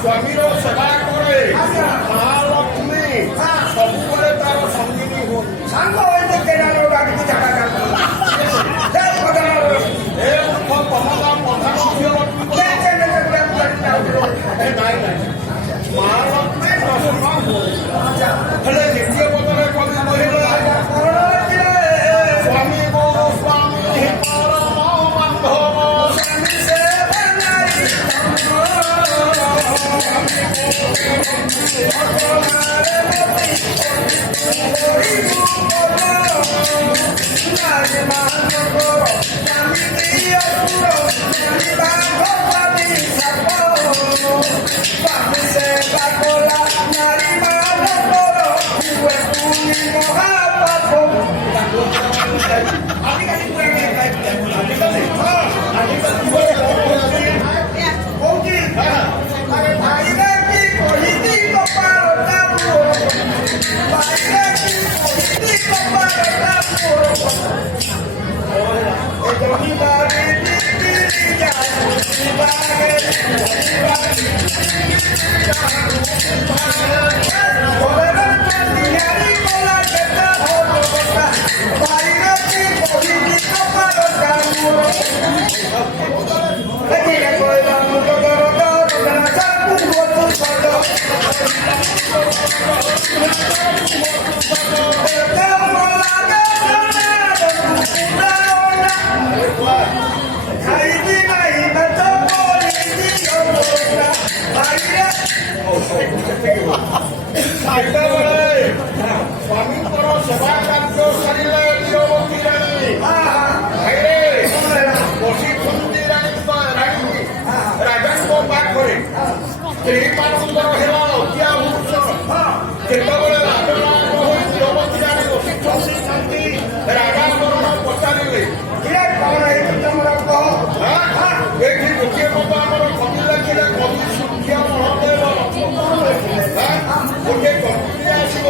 ସ୍ୱାମୀର ସେବା କରେ ମହାଲକ୍ଷ୍ମୀ ସବୁବେଳେ ତାର ସଙ୍ଗିନୀ ହୁଅନ୍ତି। ସାଙ୍ଗ ହୋଇତେ କେନାଲ ଗାଡ଼ିକୁ ଜାଗା ଏ ମୂର୍ଖ ତମକା ପ୍ରଧାନ ଝିଅ ମହାଲକ୍ଷ୍ମୀ ପ୍ରସନ୍ନ ହେଲେ ଦ୍ୱିତୀୟ ପଦରେ କବି କହିଲେ ସ୍ୱାମୀ ମୋର ସ୍ୱାମୀ ପରମ ବାନ୍ଧବ ସ୍ୱାମୀଙ୍କର ସେବା କାର୍ଯ୍ୟ ସାରିଲେ ନିରବତୀ ରାଣୀ ବସିଛନ୍ତି ରାଜାଙ୍କ ପାଖରେ ସ୍ତ୍ରୀମାନଙ୍କର ହେଲା ଲଜ୍ଜା ଭୂଷଣ। ଯେତେବେଳେ ରାଜରାଜ ହୋଇ ନିରବତୀ ରାଣୀ ବସିଛନ୍ତି ରାଜା ବରଣ ପଚାରିଲେ କଣ ହେଇଛି ତମର କହ। ଏଠି ଗୋଟିଏ ପଦ ଆମର କବି ଲେଖିଲେ କବି ସୂର୍ଯ୍ୟ ମହୋଦୟ ଗୋଟିଏ କବି ଆସିବ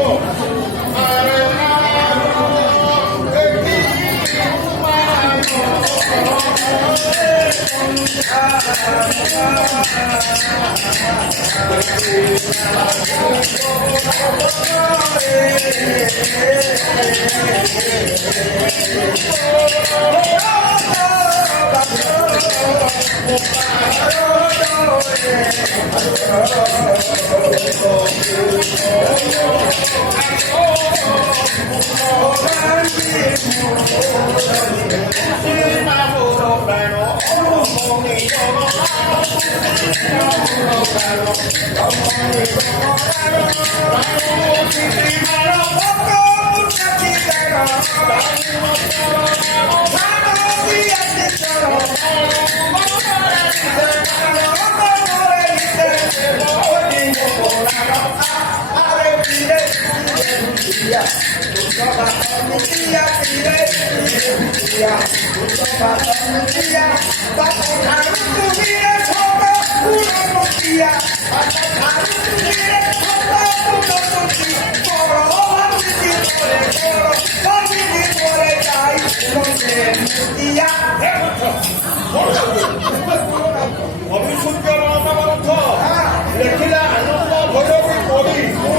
ଲେଖିଲେ ଆନନ୍ଦ ଭୈରବୀ ପରି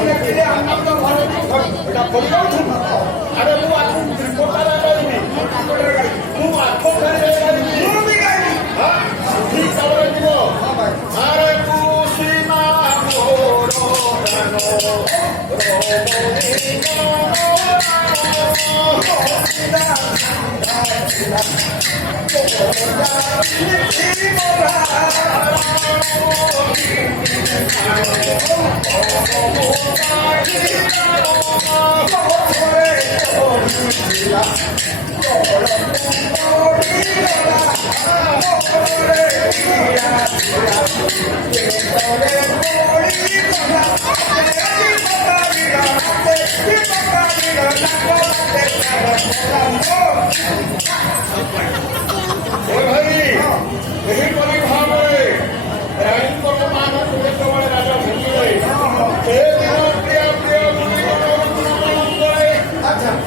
ଲେଖିଲେ ଆନନ୍ଦ ଭୈରବୀ ଏଇଟା ପରିଯାଉଛୁ। ଆରେ ମୁଁ ଆକୁ ତ୍ରିପଟାରେ ଗାଇବି, ମୁଁ ଆଠଟାରେ ଗାଇବି, ଠିକ ଭାବରେ ଯିବ। ଆରେ କୁସୁମା ମୋର ଭାଇ ଏହିପରି ଭାବରେ ରାଣୀଙ୍କର ମାନଙ୍କୁ ଯେତେବେଳେ ରାଜା ଭେଟିଲେ ସେ ଦିନ ପ୍ରିୟ ପ୍ରିୟ ମାନଙ୍କରେ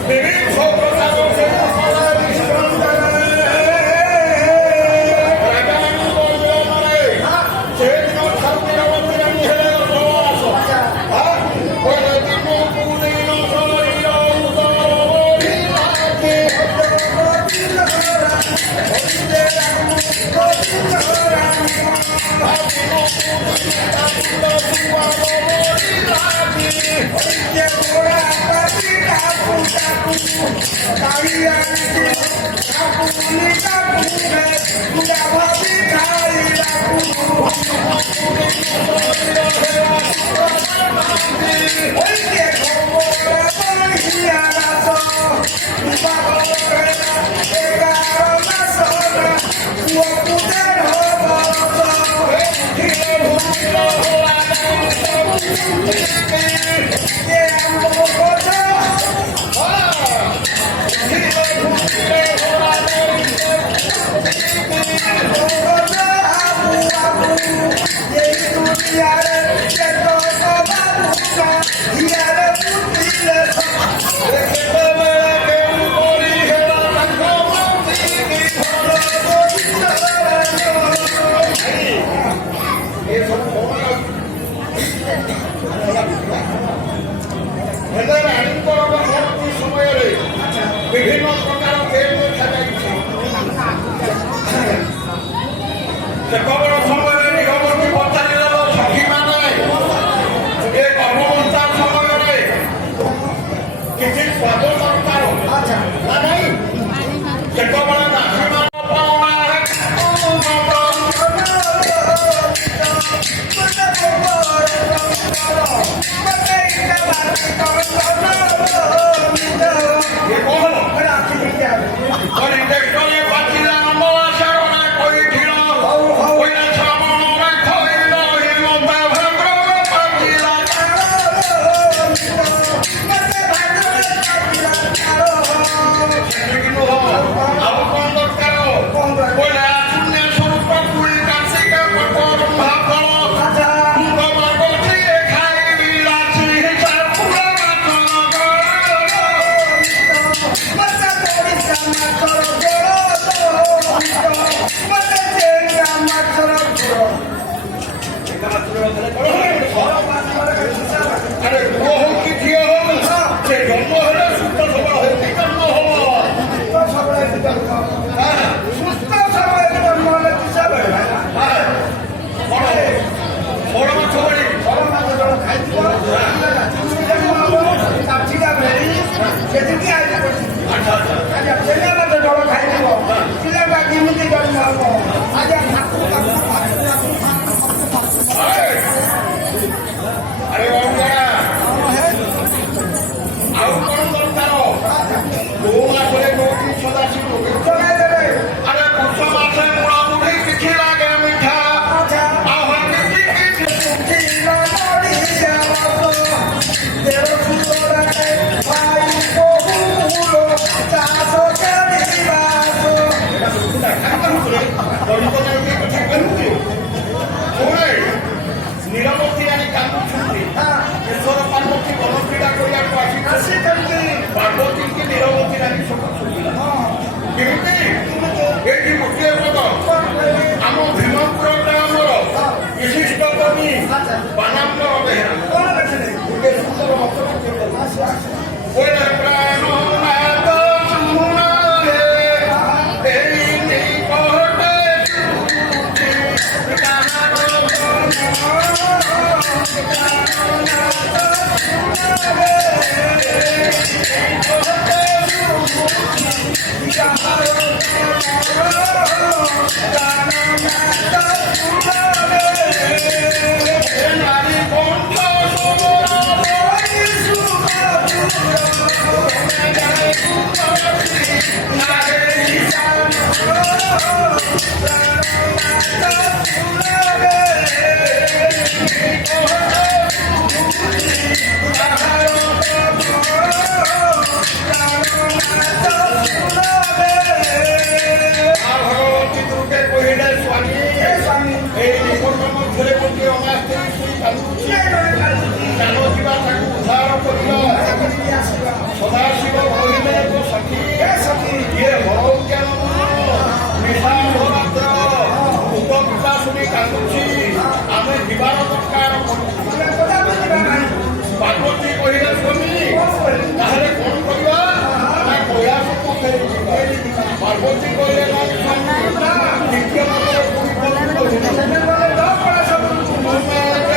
ବିଭିନ୍ନ ପ୍ରକାର ରାଜାମାନଙ୍କ ଅଞ୍ଚଳରେ ସେ ଦିନ ଛାତ୍ରୀରବତୀ ରାଣୀ ହେଲେ ଦିନକୁ ଦିନ ଶରୀର ହେଲେ ରାଣୀଙ୍କର ପରବର୍ତ୍ତୀ ସମୟରେ ବିଭିନ୍ନ ପ୍ରକାର ଖେଳ ଦେଖାଯାଇଛି। ସେତେବେଳ ସମୟରେ ନିଗମକୁ ପଚାରିଦେବ ସଖୀମାନେ ଏ ଗର୍ଭବସ୍ଥା ସମୟରେ କିଛି ସ୍ୱାଦ ଦରକାର ନା ନାହିଁ ସେତେବେଳେ ଦାସୀମାନ ନିରବତୀ ରାଣୀ କାନ୍ଦୁଛନ୍ତି ଈଶ୍ୱର ପାର୍ବତୀ ବନକ୍ରୀଡ଼ା କରିବାକୁ ଆସିଛନ୍ତି ପାର୍ବତୀଙ୍କୁ ନିରବତୀ ରାଣୀ ସବୁ ଶୁଣିଲା କେମିତି ଏଠି ଗୋଟିଏ ପଦ ଆମ ଭୀମପୁର ଗ୍ରାମର ବିଶିଷ୍ଟ କବି ବାନାମ୍ବର ବେହେରା ଗୋଟିଏ ସୁନ୍ଦର ମତ ଜାନକିବା ତାକୁ ଉଦ୍ଧାର କରିବା ସଦାଶିବ କହିଲେ ତ ସଖୀ ଇଏ ହରଜ୍ଞାନ ନିଶା ମାତ୍ର ଭୂତ ପିପାସୁନି କାନ୍ଦୁଛି ଆମେ ଯିବାର ଦରକାର ପାର୍ବତୀ କହିଲେ ସ୍ୱାମୀ ତାହେଲେ କଣ କରିବା ନା କୈଳାସକୁ ଫେରିଯିବା ପାର୍ବତୀ କହିଲେ ନାଇଁ ଦ୍ୱିତୀୟ ମାତ୍ର Thank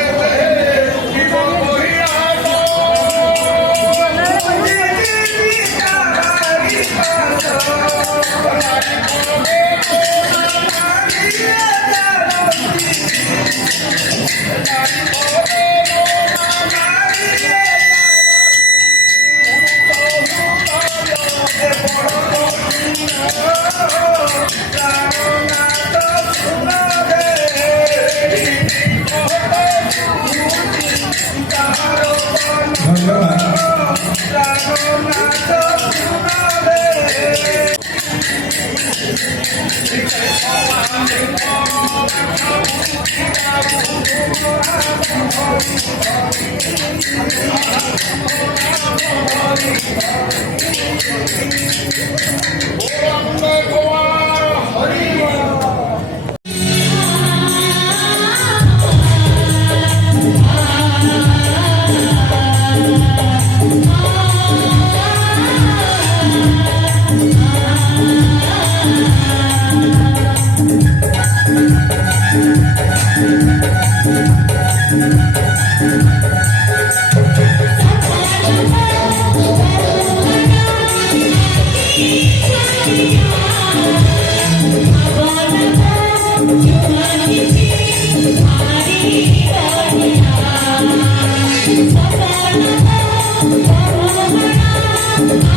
you.